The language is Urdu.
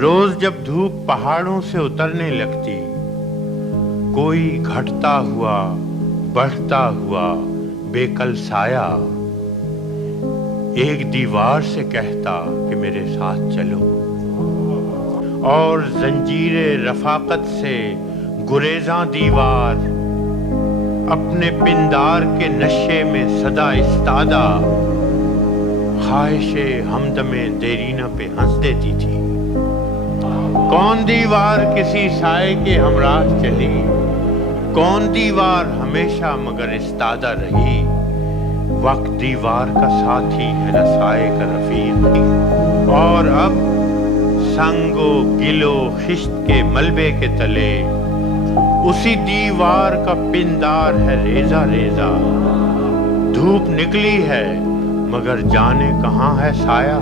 روز جب دھوپ پہاڑوں سے اترنے لگتی، کوئی گھٹتا ہوا بڑھتا ہوا بے کل سایہ ایک دیوار سے کہتا کہ میرے ساتھ چلو، اور زنجیر رفاقت سے گریزاں دیوار اپنے پندار کے نشے میں صدا استادہ خواہش ہمدم دیرینہ پہ ہنس دیتی تھی۔ کون دیوار کسی سائے کے ہمراہ چلی، کون دیوار ہمیشہ مگر استادہ رہی، وقت دیوار کا ساتھی ہے نہ سائے کا رفیق، اور اب سنگ و گل و خشت کے ملبے کے تلے اسی دیوار کا پندار ہے ریزہ ریزہ۔ دھوپ نکلی ہے مگر جانے کہاں ہے سایہ،